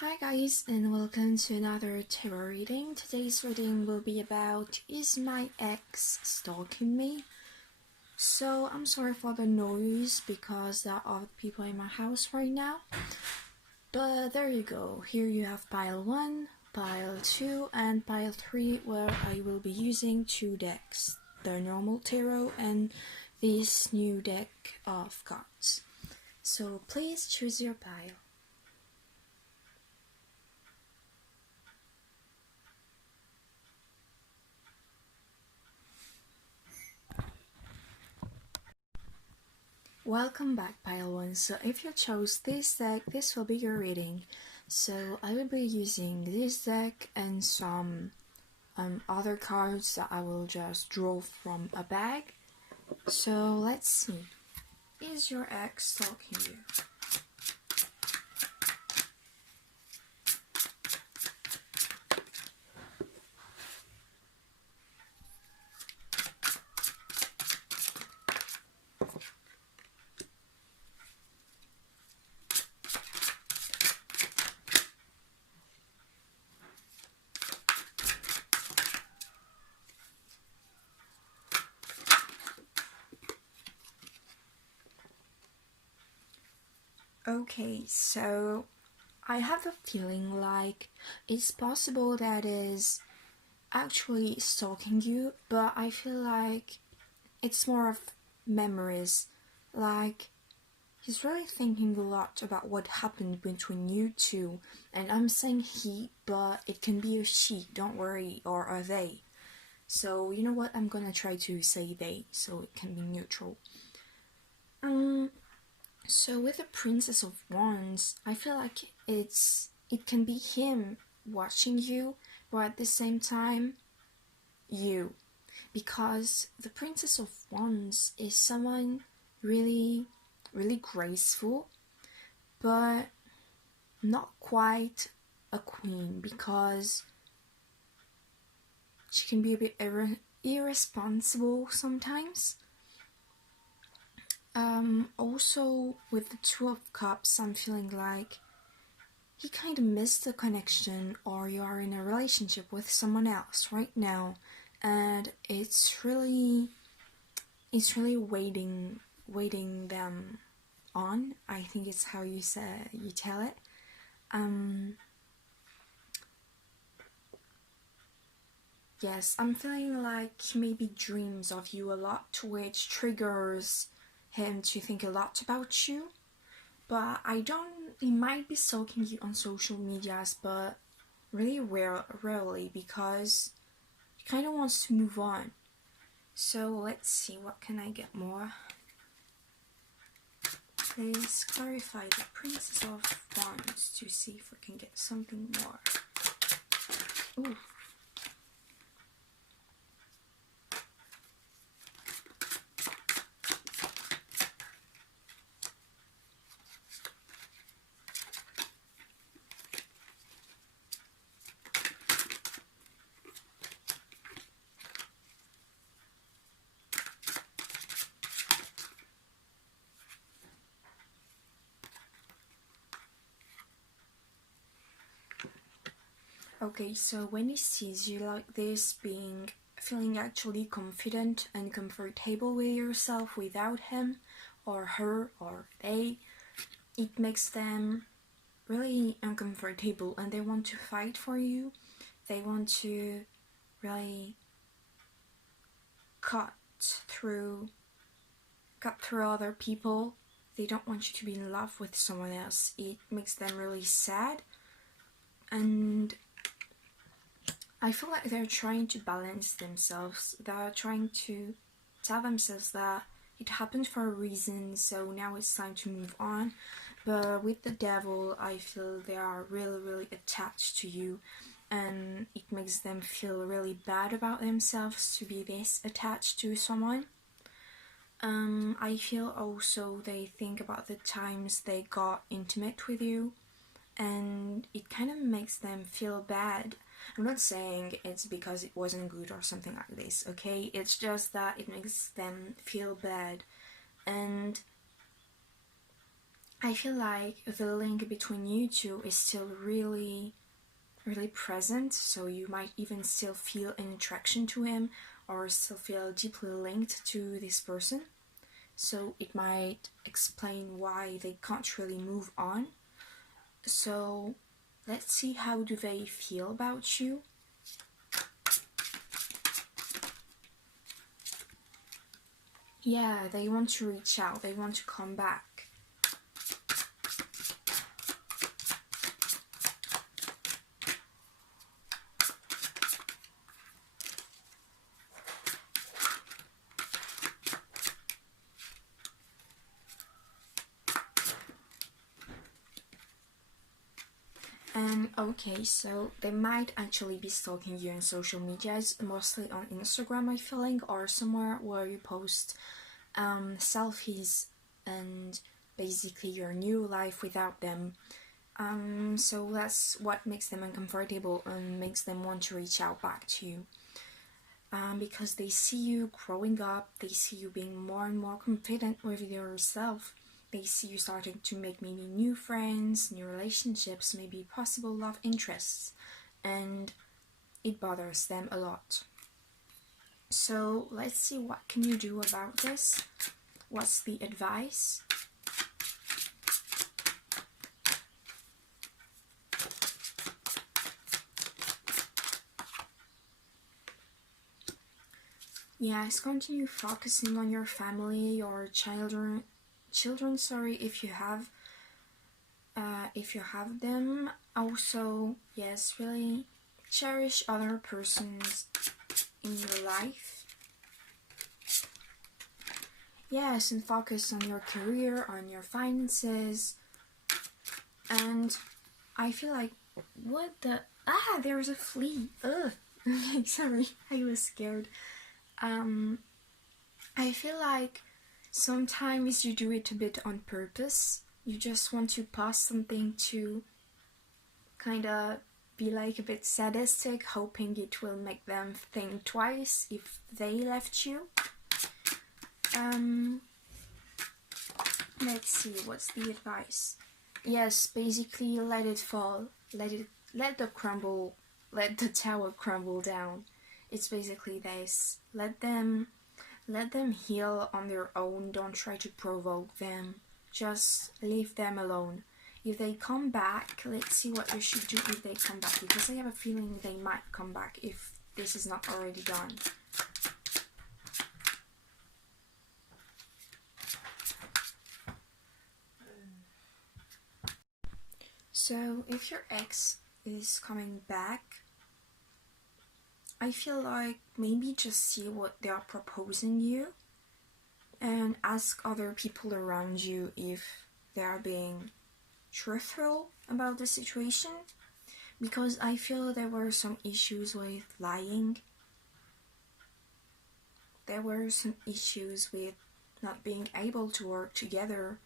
Hi guys, and welcome to another tarot reading. Today's reading will be about, is my ex stalking me? So I'm sorry for the noise because there are other people in my house right now. But there you go, here you have pile 1, pile 2 and pile 3, where I will be using two decks, the normal tarot and this new deck of cards. So please choose your pile. Welcome back, pile 1. So if you chose this deck, this will be your reading. So I will be using this deck and some other cards that I will just draw from a bag. So let's see. Is your ex stalking you? Okay, so I have a feeling like it's possible that is actually stalking you, but I feel like it's more of memories. Like, he's really thinking a lot about what happened between you two, and I'm saying he, but it can be a she, don't worry, or a they. So you know what, I'm gonna try to say they, so it can be neutral. So with the Princess of Wands, I feel like it can be him watching you, but at the same time, you. Because the Princess of Wands is someone really graceful, but not quite a queen, because she can be a bit irresponsible sometimes. Also with the Two of Cups, I'm feeling like he kind of missed the connection, or you are in a relationship with someone else right now, and it's really waiting them on. I think it's how you tell it. Yes, I'm feeling like he maybe dreams of you a lot, which triggers him to think a lot about you. But he might be stalking you on social medias, but really rarely, because he kind of wants to move on. So let's see, what can I get more? Please clarify the Princess of Wands to see if we can get something more. Ooh. Okay, so when he sees you like this, feeling actually confident and comfortable with yourself without him or her or they, it makes them really uncomfortable, and they want to fight for you. They want to really cut through other people. They don't want you to be in love with someone else. It makes them really sad, and I feel like they're trying to balance themselves. They're trying to tell themselves that it happened for a reason, so now it's time to move on. But with the Devil, I feel they are really attached to you, and it makes them feel really bad about themselves to be this attached to someone. I feel also they think about the times they got intimate with you, and it kind of makes them feel bad. I'm not saying it's because it wasn't good or something like this, okay? It's just that it makes them feel bad. And I feel like the link between you two is still really present, so you might even still feel an attraction to him or still feel deeply linked to this person. So it might explain why they can't really move on. So let's see, how do they feel about you? Yeah, they want to reach out, they want to come back. Okay, so they might actually be stalking you on social medias, mostly on Instagram, I feeling, or somewhere where you post selfies and basically your new life without them. So that's what makes them uncomfortable and makes them want to reach out back to you. Because they see you growing up, they see you being more and more confident with yourself. They see you starting to make maybe new friends, new relationships, maybe possible love interests, and it bothers them a lot. So let's see, what can you do about this? What's the advice? Yes, continue focusing on your family, your children, if you have them. Also, yes, really cherish other persons in your life. Yes, and focus on your career, on your finances. And I feel like, what the, there's a flea. Ugh. Okay, sorry, I was scared. I feel like sometimes you do it a bit on purpose. You just want to post something to kind of be like a bit sadistic, hoping it will make them think twice if they left you. Let's see, what's the advice? Yes, basically let it fall, let the tower crumble down. It's basically this. Let them heal on their own. Don't try to provoke them. Just leave them alone. If they come back, let's see what you should do if they come back, because I have a feeling they might come back if this is not already done. So if your ex is coming back, I feel like maybe just see what they are proposing you and ask other people around you if they are being truthful about the situation, because I feel there were some issues with lying. There were some issues with not being able to work together.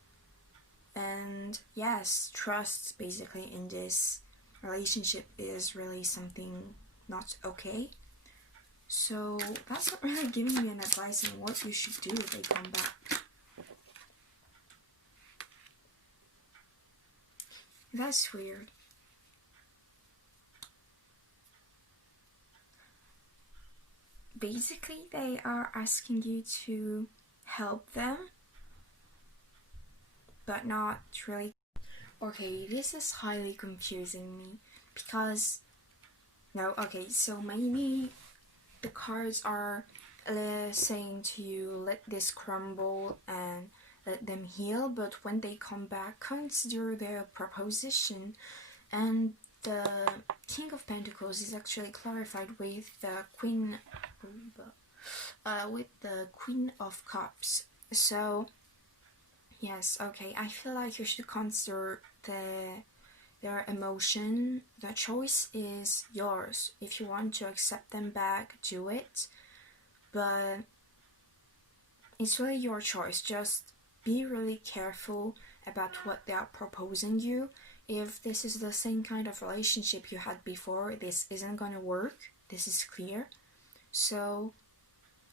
And yes, trust basically in this relationship is really something not okay. So that's not really giving you an advice on what you should do if they come back. That's weird. Basically, they are asking you to help them, but not really. Okay, this is highly confusing me, because no, okay, so maybe the cards are saying to you, let this crumble and let them heal, but when they come back, consider their proposition. And the King of Pentacles is actually clarified with the Queen of Cups. So yes, okay, I feel like you should consider their emotion. The choice is yours. If you want to accept them back, do it, but it's really your choice. Just be really careful about what they are proposing you. If this is the same kind of relationship you had before, this isn't gonna work. This is clear. So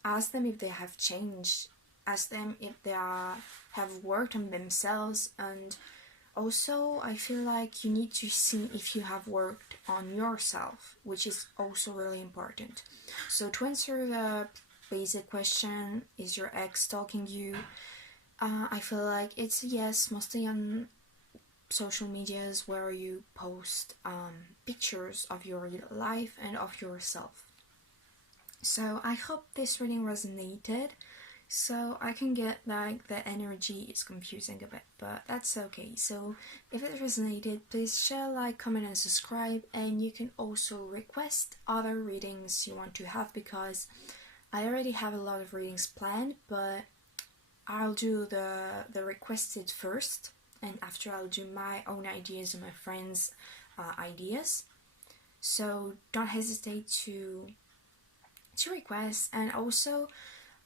ask them if they have changed. ask them if they have worked on themselves, and also I feel like you need to see if you have worked on yourself, which is also really important. So to answer the basic question, is your ex stalking you? I feel like it's a yes, mostly on social medias where you post pictures of your life and of yourself. So I hope this reading resonated. So I can get like the energy is confusing a bit, but that's okay. So if it resonated, please share, like, comment and subscribe, and you can also request other readings you want to have, because I already have a lot of readings planned, but I'll do the requested first, and after I'll do my own ideas and my friends' ideas. So don't hesitate to request. And also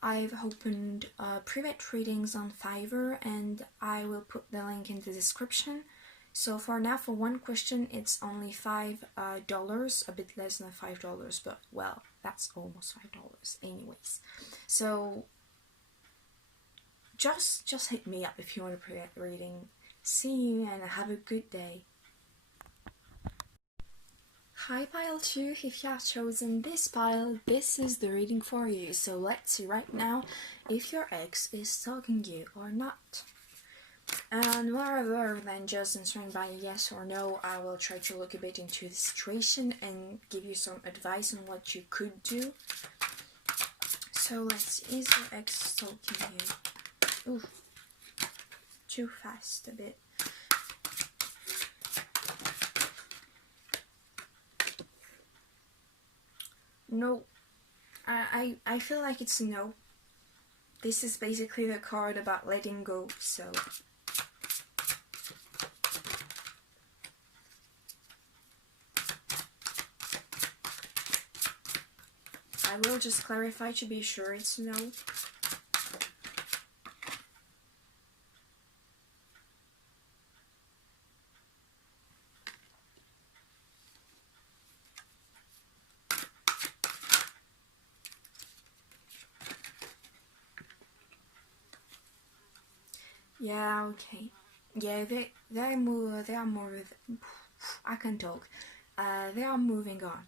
I've opened private readings on Fiverr, and I will put the link in the description. So for now, for one question, it's only $5, a bit less than $5, but well, that's almost $5 anyways. So just hit me up if you want a private reading. See you and have a good day. Hi Pile 2, if you have chosen this pile, this is the reading for you. So let's see right now if your ex is stalking you or not. And rather than just answering by yes or no, I will try to look a bit into the situation and give you some advice on what you could do. So let's see, is your ex stalking you? Ooh, too fast a bit. No, I feel like it's a no. This is basically the card about letting go, so I will just clarify to be sure it's a no. Yeah, okay. Yeah, they are more, I can talk. They are moving on.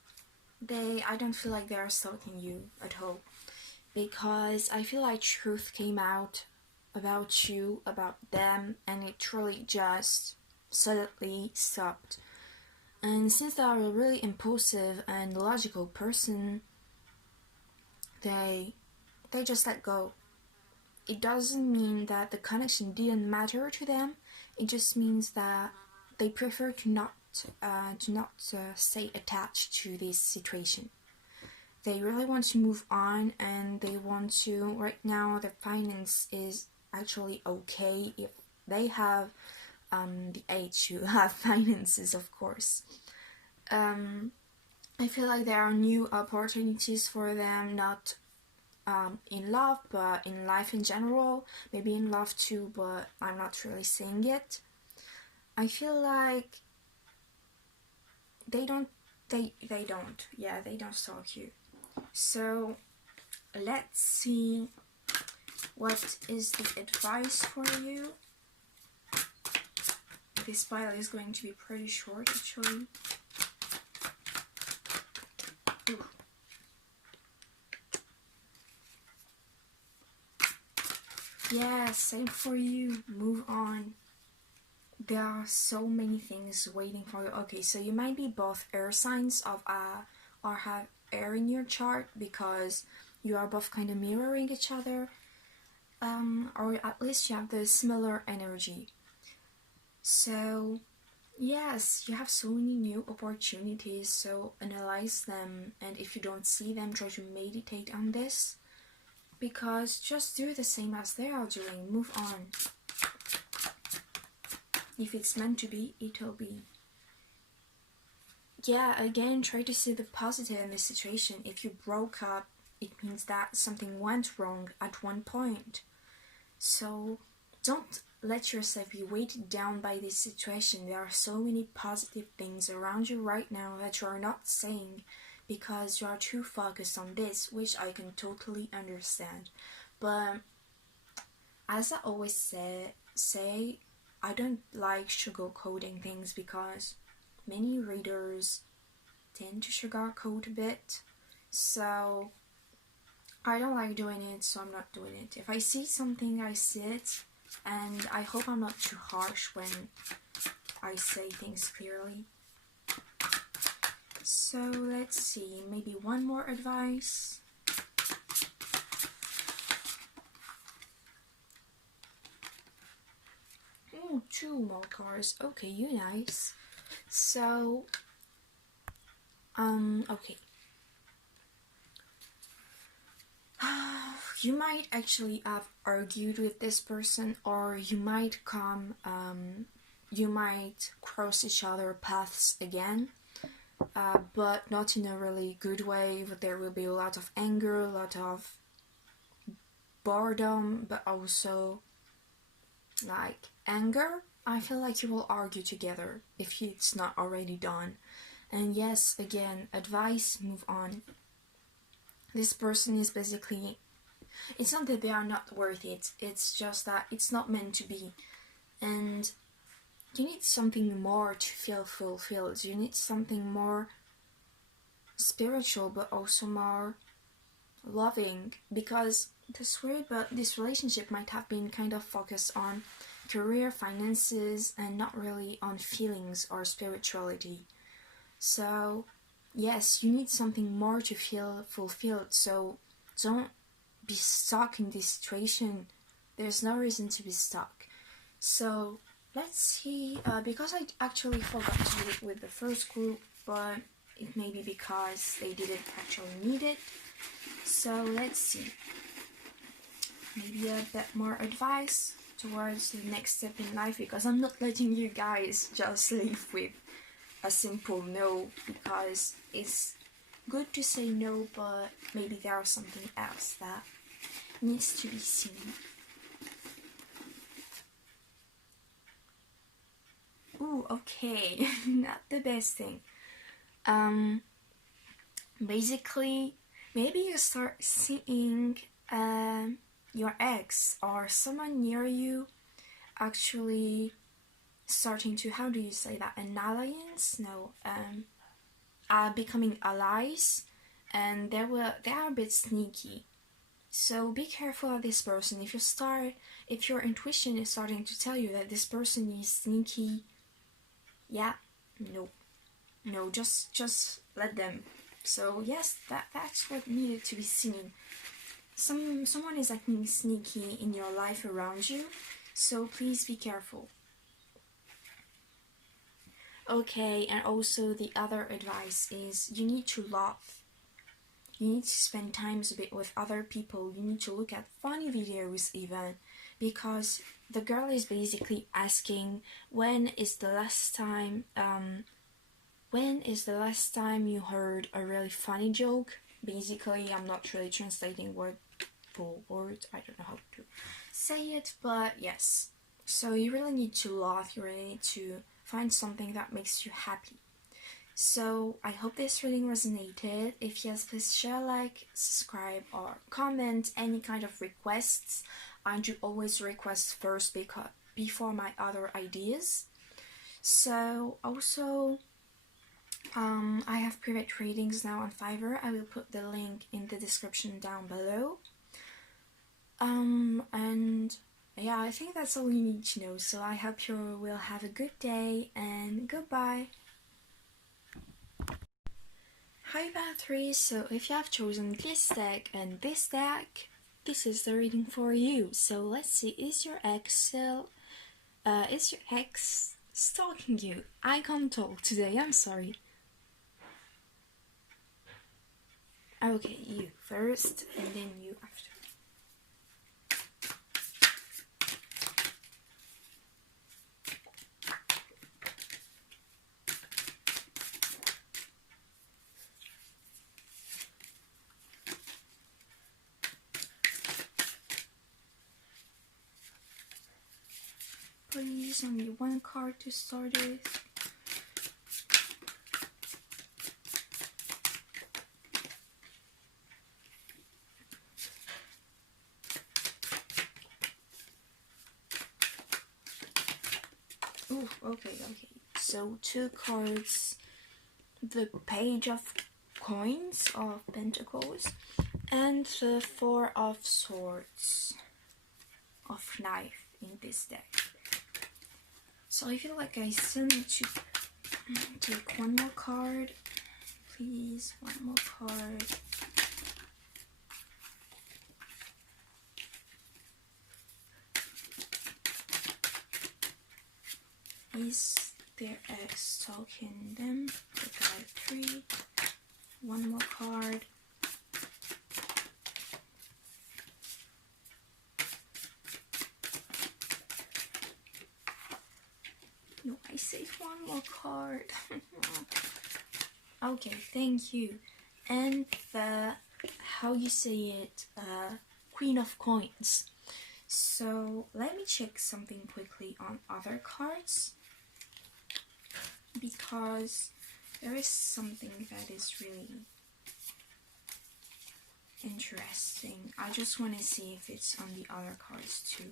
I don't feel like they are stalking you at all, because I feel like truth came out about you, about them, and it really just suddenly stopped. And since they are a really impulsive and logical person, they just let go. It doesn't mean that the connection didn't matter to them. It just means that they prefer to not stay attached to this situation. They really want to move on, and they want to. Right now, their finance is actually okay if they have the age to have finances, of course. I feel like there are new opportunities for them, not in love, but in life in general. Maybe in love too, but I'm not really seeing it. I feel like they don't stalk you. So let's see what is the advice for you. This pile is going to be pretty short, actually. Ooh. Yeah, same for you. Move on. There are so many things waiting for you. Okay, so you might be both air signs of or have air in your chart, because you are both kind of mirroring each other, or at least you have the similar energy. So yes, you have so many new opportunities, so analyze them, and if you don't see them, try to meditate on this, because just do the same as they are doing. Move on. If it's meant to be, it'll be. Yeah, again, try to see the positive in this situation. If you broke up, it means that something went wrong at one point. So don't let yourself be weighted down by this situation. There are so many positive things around you right now that you are not saying, because you are too focused on this, which I can totally understand. But as I always say, I don't like sugarcoating things because many readers tend to sugarcoat a bit. So I don't like doing it, so I'm not doing it. If I see something, I see it, and I hope I'm not too harsh when I say things clearly. So let's see, maybe one more advice. Oh, 2 more cards. Okay, you nice. So, okay. You might actually have argued with this person, or you might you might cross each other paths again, but not in a really good way. There will be a lot of anger, a lot of boredom, but also like anger. I feel like you will argue together if it's not already done. And yes, again, advice, move on. This person is basically, it's not that they are not worth it, it's just that it's not meant to be. And you need something more to feel fulfilled. You need something more spiritual, but also more loving, because this weird, but this relationship might have been kind of focused on career, finances, and not really on feelings or spirituality. So yes, you need something more to feel fulfilled, so don't be stuck in this situation. There's no reason to be stuck. So let's see, because I actually forgot to do it with the first group, but it may be because they didn't actually need it. So let's see, maybe a bit more advice towards the next step in life, because I'm not letting you guys just leave with a simple no, because it's good to say no, but maybe there's something else that needs to be seen. Ooh, okay, not the best thing. Basically, maybe you start seeing your ex or someone near you actually starting to, how do you say that, an alliance? No, becoming allies, and they are a bit sneaky. So be careful of this person. If your intuition is starting to tell you that this person is sneaky, yeah, no, just let them. So yes, that's what needed to be seen. Someone is acting sneaky in your life around you, so please be careful. Okay, and also the other advice is you need to laugh. You need to spend time a bit with other people. You need to look at funny videos even, because the girl is basically asking, when is the last time you heard a really funny joke? Basically, I'm not really translating word for word. I don't know how to say it, but yes. So you really need to laugh. You really need to find something that makes you happy. So I hope this reading resonated. If yes, please share, like, subscribe, or comment. Any kind of requests, I do always request first before my other ideas. So also, I have private readings now on Fiverr. I will put the link in the description down below. And yeah, I think that's all you need to know. So I hope you will have a good day, and goodbye. Hi Battery, so if you have chosen this deck and this deck, this is the reading for you. So let's see, is your ex stalking you? I can't talk today, I'm sorry. Okay, you first, and then you after. Please, only one card to start with. Ooh, okay. So 2 cards, the Page of Coins, of Pentacles, and the 4 of Swords, of Knife in this deck. So I feel like I still need to take one more card. Please, one more card. Is their ex stalking them? The guy 3. One more card. No, I saved one more card. Okay, thank you. And the, how you say it, Queen of Coins. So let me check something quickly on other cards, because there is something that is really interesting. I just want to see if it's on the other cards too,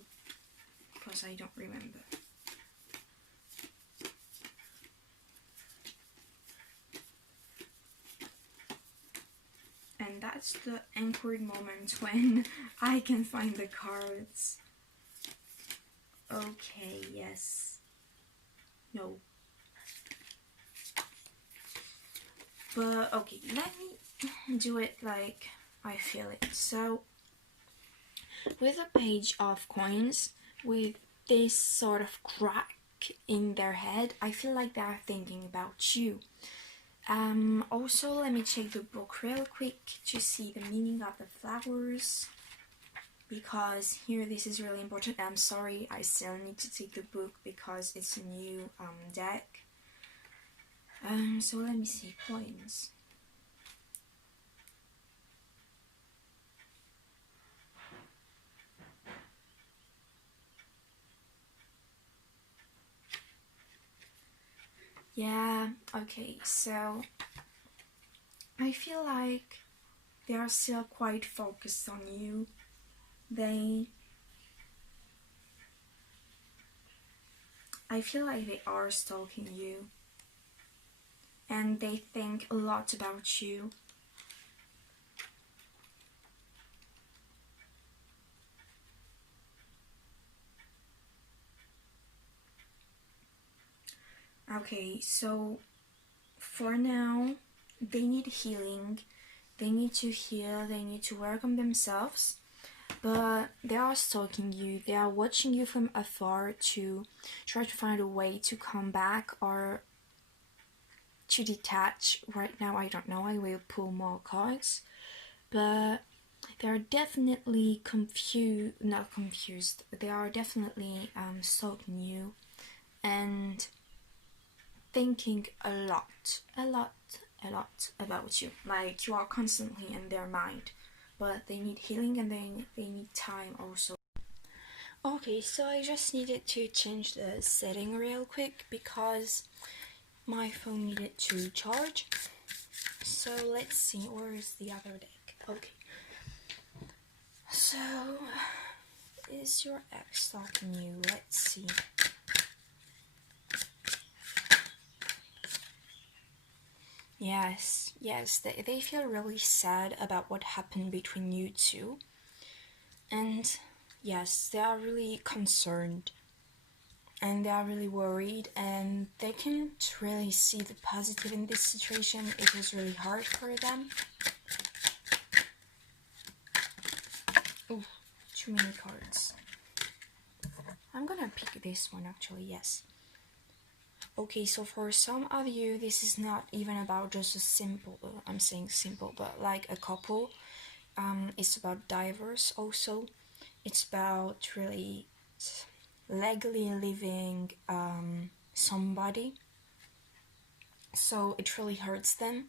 because I don't remember. And that's the awkward moment when I can find the cards. Okay, yes. No. But okay, let me do it like I feel it. So, with a Page of Coins, with this sort of crack in their head, I feel like they're thinking about you. Also, let me check the book real quick to see the meaning of the flowers, because here this is really important. I'm sorry, I still need to take the book because it's a new deck. So let me see, coins. Yeah, okay, so I feel like they are still quite focused on you. I feel like they are stalking you, and they think a lot about you. Okay, so for now, they need healing. They need to heal, they need to work on themselves, but they are stalking you. They are watching you from afar to try to find a way to come back or to detach. Right now, I don't know, I will pull more cards, but they're definitely not confused, they are definitely stalking you and thinking a lot about you. Like, you are constantly in their mind, but they need healing and they need time also. Okay, so I just needed to change the setting real quick because my phone needed to charge. So let's see, where is the other deck? Okay. So, is your ex stalking you? Let's see. Yes, they feel really sad about what happened between you two. And yes, they are really concerned. And they are really worried, and they can't really see the positive in this situation. It was really hard for them. Oh, too many cards. I'm gonna pick this one actually, yes. Okay, so for some of you, this is not even about just a simple, I'm saying simple, but like a couple. It's about divorce also. It's about really legally leaving somebody. So it really hurts them.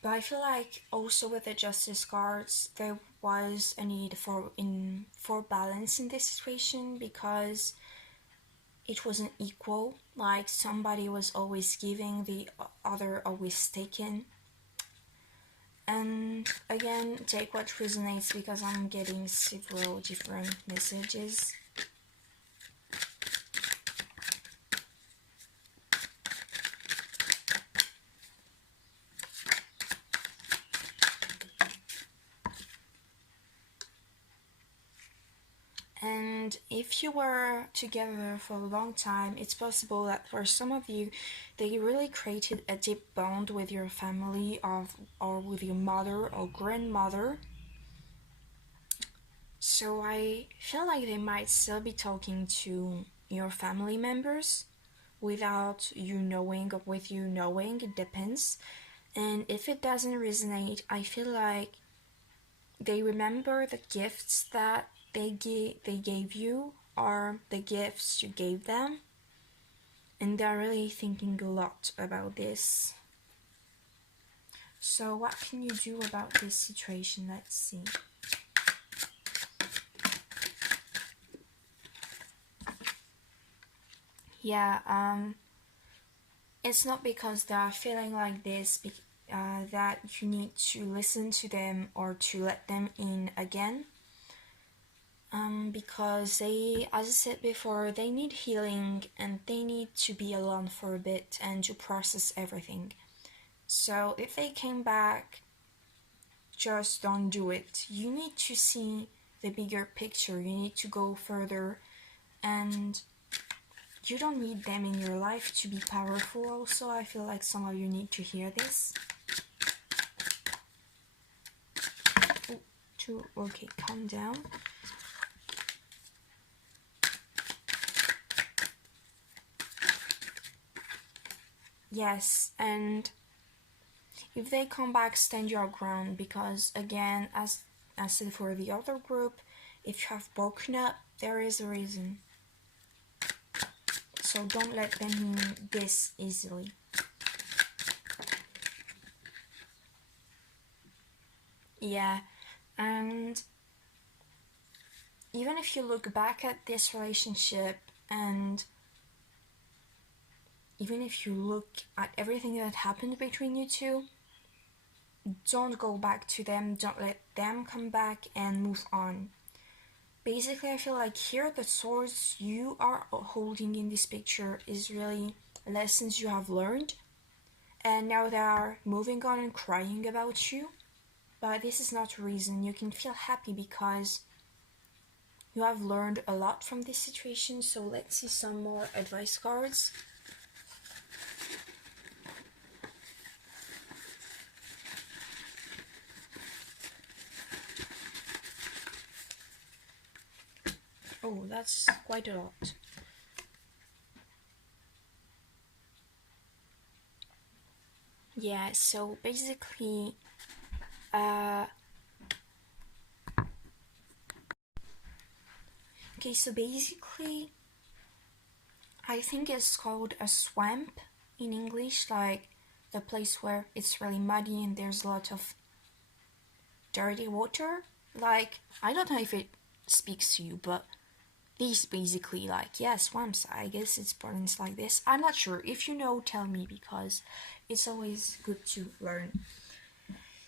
But I feel like also with the justice cards, there was a need for balance in this situation, because it wasn't equal. Like, somebody was always giving, the other always taking. And again, take what resonates, because I'm getting several different messages. And if you were together for a long time, it's possible that for some of you, they really created a deep bond with your family or with your mother or grandmother. So I feel like they might still be talking to your family members without you knowing or with you knowing, it depends. And if it doesn't resonate, I feel like they remember the gifts that they gave you or the gifts you gave them, and they're really thinking a lot about this. So what can you do about this situation? Let's see. Yeah, it's not because they are feeling like this that you need to listen to them or to let them in again. Because they, as I said before, they need healing and they need to be alone for a bit and to process everything. So if they came back, just don't do it. You need to see the bigger picture. You need to go further, and you don't need them in your life to be powerful. Also, I feel like some of you need to hear this. Okay, calm down. Yes, and if they come back, stand your ground, because again, as I said for the other group, if you have broken up, there is a reason. So don't let them in this easily. Yeah, and even if you look back at this relationship and even if you look at everything that happened between you two, don't go back to them, don't let them come back, and move on. Basically, I feel like here the source you are holding in this picture is really lessons you have learned, and now they are moving on and crying about you. But this is not a reason. You can feel happy because you have learned a lot from this situation. So let's see some more advice cards. Oh, that's quite a lot. Yeah, so basically, okay, so basically, I think it's called a swamp in English, like the place where it's really muddy and there's a lot of dirty water. Like, I don't know if it speaks to you, but these basically, like, yeah, swamps, I guess it's pronounced like this. I'm not sure. If you know, tell me, because it's always good to learn.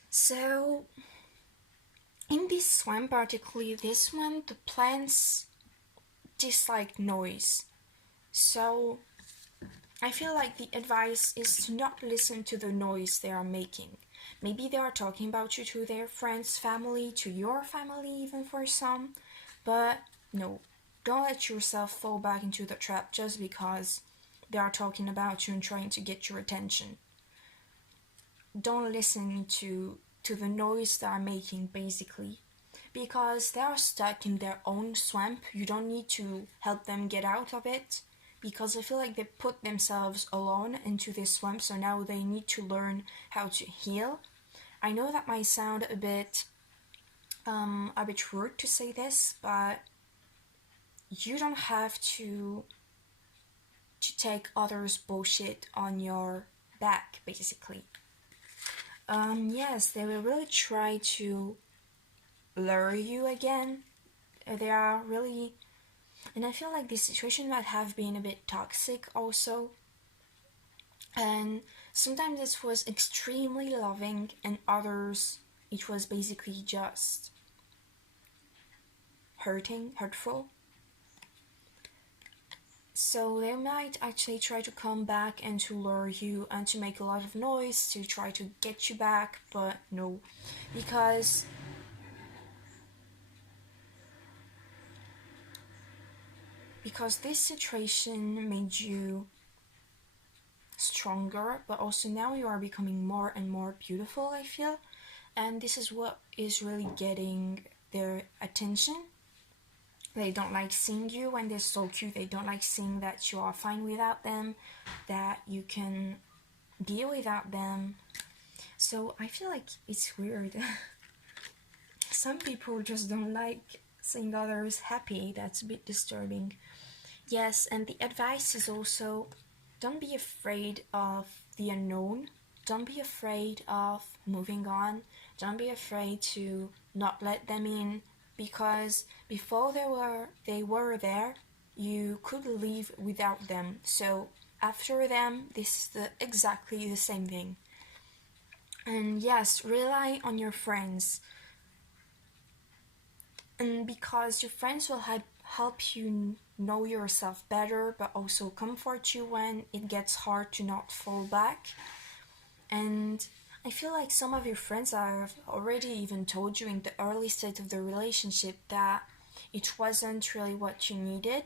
So, in this swamp, particularly this one, the plants dislike noise. So, I feel like the advice is to not listen to the noise they are making. Maybe they are talking about you to their friends, family, to your family, even for some, but no, don't let yourself fall back into the trap just because they are talking about you and trying to get your attention. Don't listen to the noise they are making, basically, because they are stuck in their own swamp. You don't need to help them get out of it, because I feel like they put themselves alone into this swamp, so now they need to learn how to heal. I know that might sound a bit rude to say this, but you don't have to take others' bullshit on your back, basically. Yes, they will really try to lure you again. They are really, and I feel like this situation might have been a bit toxic also. And sometimes it was extremely loving, and others it was basically just hurtful. So they might actually try to come back and to lure you and to make a lot of noise to try to get you back, but no, because because this situation made you stronger, but also now you are becoming more and more beautiful, I feel. And this is what is really getting their attention. They don't like seeing you when they stalk you. They don't like seeing that you are fine without them, that you can be without them. So I feel like it's weird. Some people just don't like seeing others happy. That's a bit disturbing. Yes, and the advice is also, don't be afraid of the unknown. Don't be afraid of moving on. Don't be afraid to not let them in, because before they were there, you could live without them. So after them, this is exactly the same thing. And yes, rely on your friends. And because your friends will help you know yourself better, but also comfort you when it gets hard to not fall back. And I feel like some of your friends have already even told you in the early stage of the relationship that it wasn't really what you needed,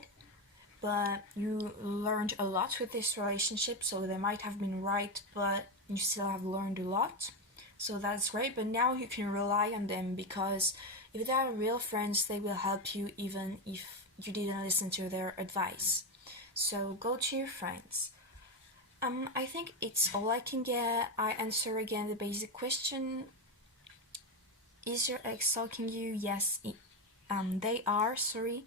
but you learned a lot with this relationship, so they might have been right, but you still have learned a lot. So that's great, but now you can rely on them, because if they are real friends, they will help you even if you didn't listen to their advice. So go to your friends. I think it's all I can get. I answer again the basic question. Is your ex stalking you? Yes, they are, sorry.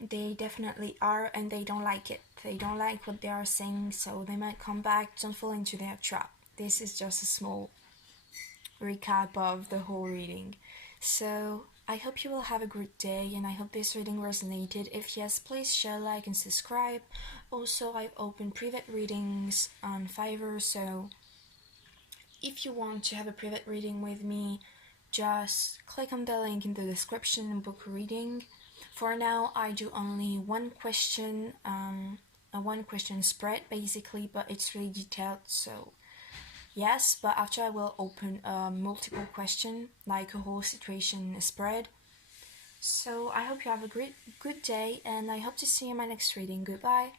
They definitely are, and they don't like it. They don't like what they are saying, so they might come back. Don't fall into their trap. This is just a small recap of the whole reading. So I hope you will have a great day, and I hope this reading resonated. If yes, please share, like, and subscribe. Also, I've opened private readings on Fiverr, so if you want to have a private reading with me, just click on the link in the description and book a reading. For now, I do only one question, a one question spread basically, but it's really detailed, so yes, but after I will open a multiple question, like a whole situation spread. So I hope you have a good day, and I hope to see you in my next reading. Goodbye.